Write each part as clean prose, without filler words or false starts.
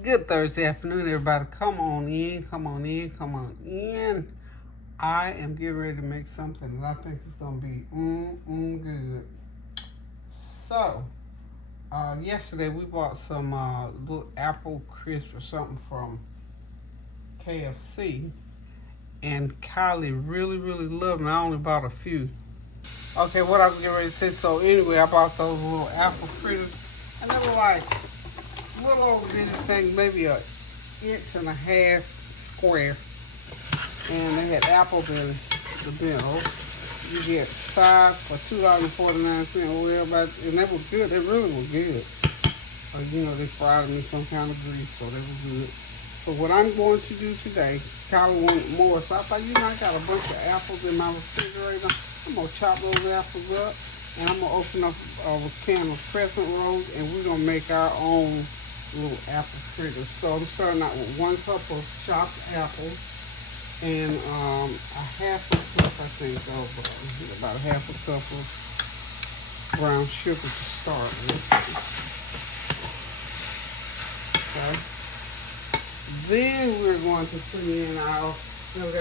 Good Thursday afternoon, everybody. Come on in, come on in, come on in. I am getting ready to make something that I think is gonna be good. So, yesterday we bought some little apple crisp or something from KFC, and Kylie really loved them. I only bought a few. Okay, what I was getting ready to say. So anyway, I bought those little apple fritters, and they were like little over anything, maybe an inch and a half square, and they had apples in the middle. You get five for $2.49 or whatever, and they were good. They really were good. They fried them in some kind of grease, so they were good. So what I'm going to do today, Kylie wanted more, so I thought, I got a bunch of apples in my refrigerator. I'm gonna chop those apples up, and I'm gonna open up a can of Crescent rolls, and we're gonna make our own little apple fritters. So I'm starting out with 1 cup of chopped apples and a half a cup, I think, of about a half a cup of brown sugar to start with. Okay. Then we're going to put in our little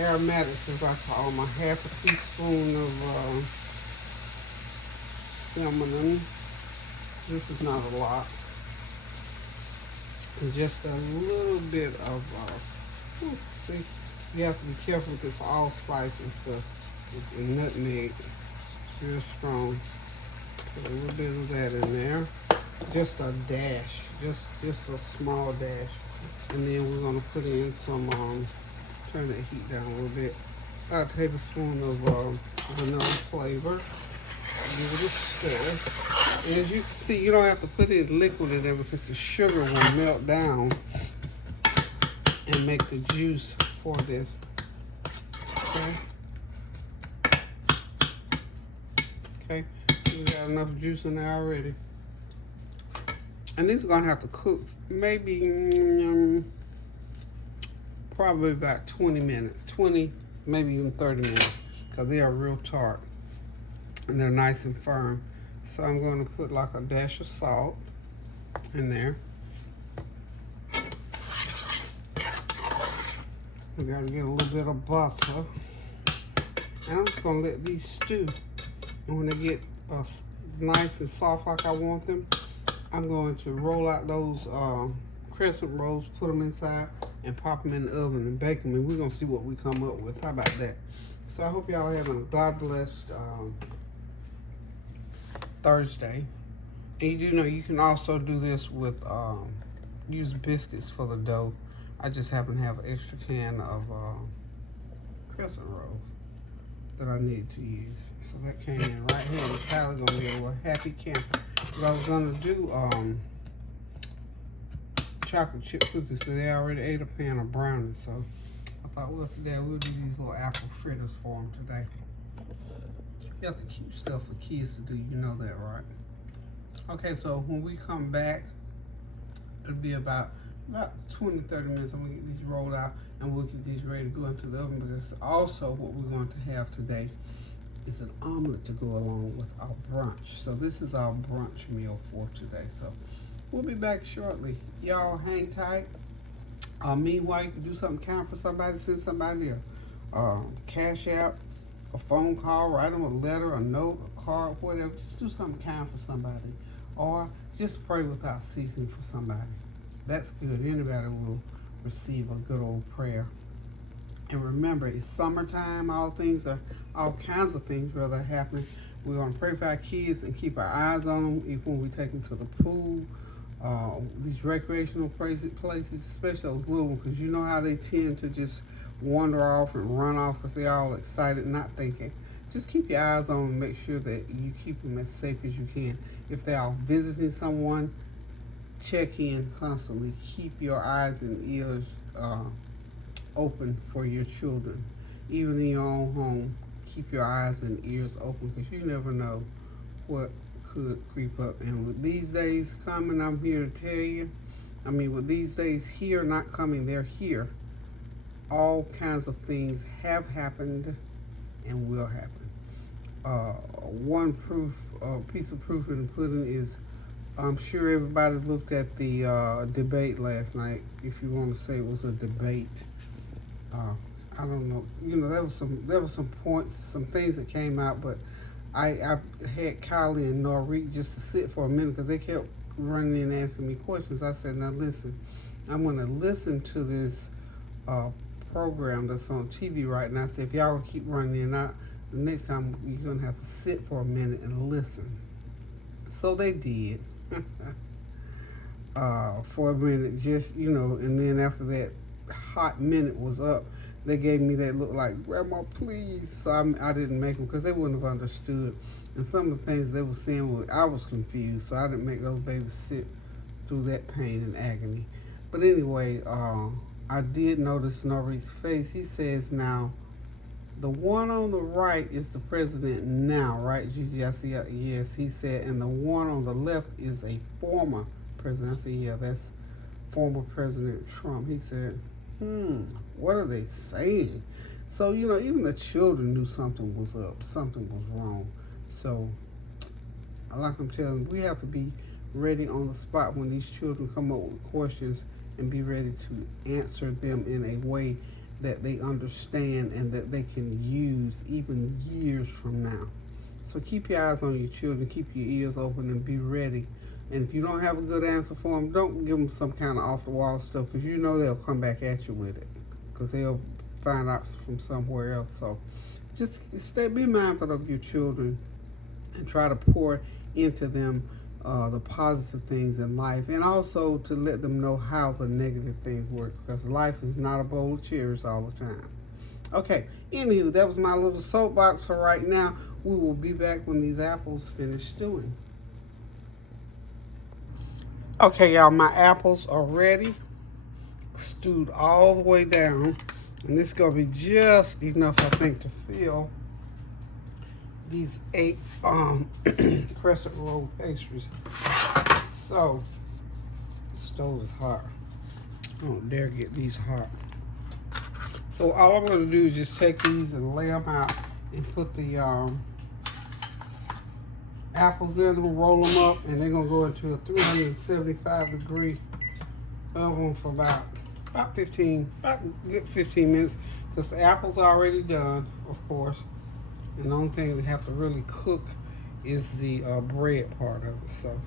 aromatics, as I call them, a half a teaspoon of cinnamon. This is not a lot. And just a little bit of, see, you have to be careful with this allspice and stuff. It's nutmeg, real strong. Put a little bit of that in there. Just a dash, just a small dash. And then we're gonna put in some, turn that heat down a little bit. About a tablespoon of vanilla flavor. Give it a stir. And as you can see, you don't have to put any liquid in there because the sugar will melt down and make the juice for this. Okay. Okay. We got enough juice in there already. And these are gonna have to cook maybe probably about 20 minutes, 20, maybe even 30 minutes, because they are real tart and they're nice and firm. So I'm going to put like a dash of salt in there. We got to get a little bit of butter. And I'm just going to let these stew. And when they get nice and soft like I want them, I'm going to roll out those crescent rolls, put them inside, and pop them in the oven and bake them. And we're going to see what we come up with. How about that? So I hope y'all are having a God-blessed Thursday. And you do know you can also do this with use biscuits for the dough. I just happen to have an extra can of crescent rolls that I need to use. So that came in right here. And Kylie gonna be a little happy camper. But I was gonna do chocolate chip cookies, so they already ate a pan of brownies. So I thought, well, today we'll do these little apple fritters for them today. You have to keep stuff for kids to do, you know that, right? Okay, so when we come back, it'll be about 20, 30 minutes. I'm gonna get these rolled out and we'll get these ready to go into the oven, because also what we're going to have today is an omelet to go along with our brunch. So this is our brunch meal for today. So we'll be back shortly. Y'all hang tight. Meanwhile, you can do something kind for somebody, send somebody a Cash App, a phone call, write them a letter, a note, a card, whatever. Just do something kind for somebody. Or just pray without ceasing for somebody. That's good. Anybody will receive a good old prayer. And remember, it's summertime. All kinds of things rather happening. We're going to pray for our kids and keep our eyes on them, even when we take them to the pool, these recreational places, especially those little ones, because you know how they tend to just wander off and run off because they're all excited, not thinking. Just keep your eyes on them and make sure that you keep them as safe as you can. If they are visiting someone, check in constantly. Keep your eyes and ears open for your children. Even in your own home, keep your eyes and ears open, because you never know what could creep up. And with these days coming, I'm here to tell you, with these days here, not coming, they're here. All kinds of things have happened and will happen. One piece of proof in the pudding is I'm sure everybody looked at the debate last night, if you want to say it was a debate. Uh, I don't know. You know, there was some points, some things that came out, but I had Kylie and Norreek just to sit for a minute because they kept running in and asking me questions. I said, now listen, I'm going to listen to this program that's on TV right now. I said, if y'all will keep running in and out, the next time you're going to have to sit for a minute and listen. So they did. For a minute, just, you know, and then after that hot minute was up, they gave me that look like, Grandma, please. So I didn't make them because they wouldn't have understood. And some of the things they were saying, I was confused, so I didn't make those babies sit through that pain and agony. But anyway, I did notice Norreek's face. He says, now, the one on the right is the president now, right, Gigi? I see, yes, he said, and the one on the left is a former president. I said, yeah, that's former President Trump. He said, what are they saying? So, you know, even the children knew something was up, something was wrong. So, like I'm telling you, we have to be ready on the spot when these children come up with questions and be ready to answer them in a way that they understand and that they can use even years from now. So keep your eyes on your children, keep your ears open, and be ready. And if you don't have a good answer for them, don't give them some kind of off-the-wall stuff, because you know they'll come back at you with it, because they'll find out from somewhere else. So just be mindful of your children and try to pour into them the positive things in life, and also to let them know how the negative things work, because life is not a bowl of cherries all the time. Okay, anywho, that was my little soapbox for right now. We will be back when these apples finish stewing. Okay, y'all, my apples are ready, stewed all the way down, and this is going to be just enough, I think, to fill these 8 crescent roll pastries. So, the stove is hot. I don't dare get these hot. So all I'm going to do is just take these and lay them out and put the apples in them, roll them up, and they're going to go into a 375 degree oven for about good 15 minutes, because the apples are already done, of course. And the only thing they have to really cook is the bread part of it. So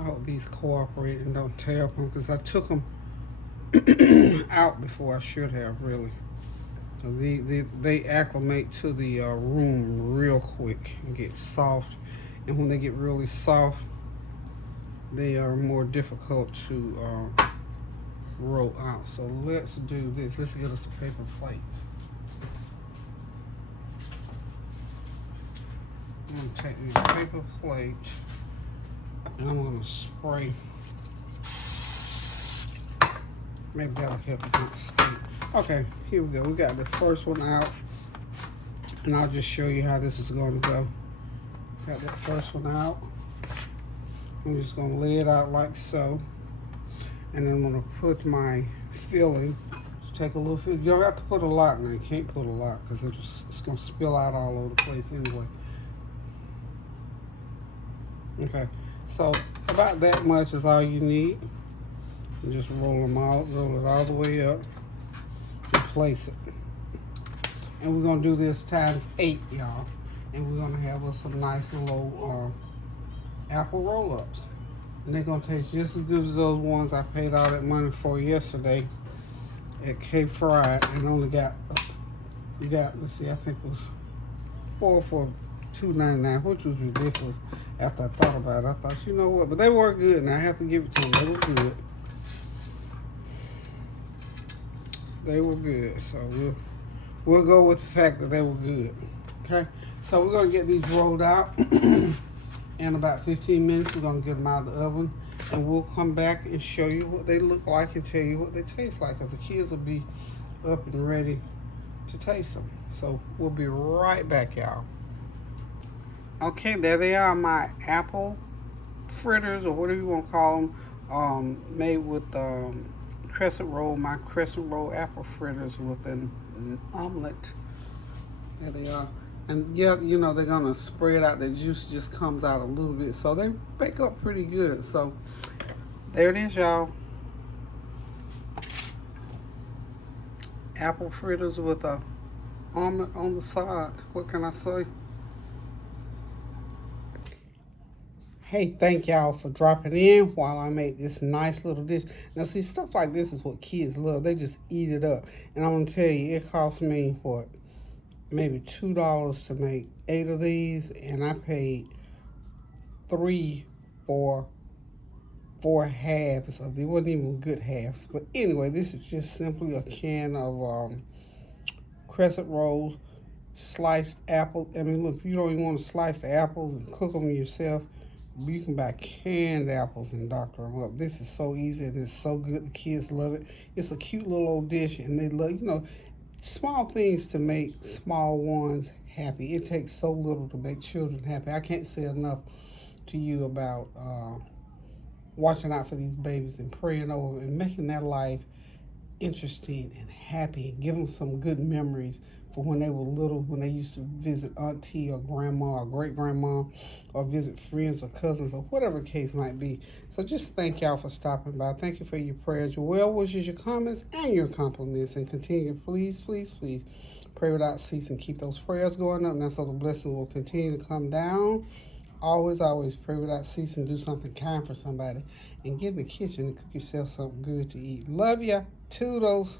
I hope these cooperate and don't tear up them, because I took them out before I should have, really. So they acclimate to the room real quick and get soft. And when they get really soft, they are more difficult to roll out. So let's do this. Let's get us a paper plate. I'm going to take my paper plate and I'm going to spray. Maybe that'll help against steam. Okay, here we go. We got the first one out, and I'll just show you how this is going to go. Got that first one out. I'm just going to lay it out like so. And then I'm going to put my filling. Just take a little filling. You don't have to put a lot now. You can't put a lot because it's going to spill out all over the place anyway. Okay, so about that much is all you need. And just roll them out, roll it all the way up, and place it. And we're going to do this times 8, y'all. And we're going to have us some nice little apple roll-ups. And they're going to taste just as good as those ones I paid all that money for yesterday at Cape Fried, and only got, let's see, I think it was 4 for $2.99, which was ridiculous. After I thought about it, I thought, you know what, but they were good, and I have to give it to them. They were good. They were good, so we'll go with the fact that they were good. Okay, so we're going to get these rolled out. In about 15 minutes, we're going to get them out of the oven, and we'll come back and show you what they look like and tell you what they taste like, because the kids will be up and ready to taste them. So we'll be right back, y'all. Okay, there they are, my apple fritters, or whatever you want to call them, made with crescent roll, my crescent roll apple fritters with an omelet. There they are. And yeah, you know, they're gonna spread out. The juice just comes out a little bit. So they bake up pretty good. So there it is, y'all. Apple fritters with a almond on the side. What can I say? Hey, thank y'all for dropping in while I make this nice little dish. Now, see, stuff like this is what kids love. They just eat it up. And I'm going to tell you, it cost me, what, maybe $2 to make 8 of these. And I paid 3 for 4 halves of them. It wasn't even good halves. But anyway, this is just simply a can of Crescent rolls, sliced apple. I mean, look, if you don't even want to slice the apples and cook them yourself, you can buy canned apples and doctor them up. This is so easy and it's so good. The kids love it. It's a cute little old dish, and they love, small things to make small ones happy. It takes so little to make children happy. I can't say enough to you about watching out for these babies and praying over them and making their life interesting and happy, and give them some good memories for when they were little, when they used to visit auntie or grandma or great grandma, or visit friends or cousins or whatever the case might be. So just thank y'all for stopping by. Thank you for your prayers, your well wishes, your comments, and your compliments. And continue, please, please, please pray without ceasing. Keep those prayers going up now, so the blessing will continue to come down. Always, always pray without ceasing. Do something kind for somebody. And get in the kitchen and cook yourself something good to eat. Love ya. Toodles.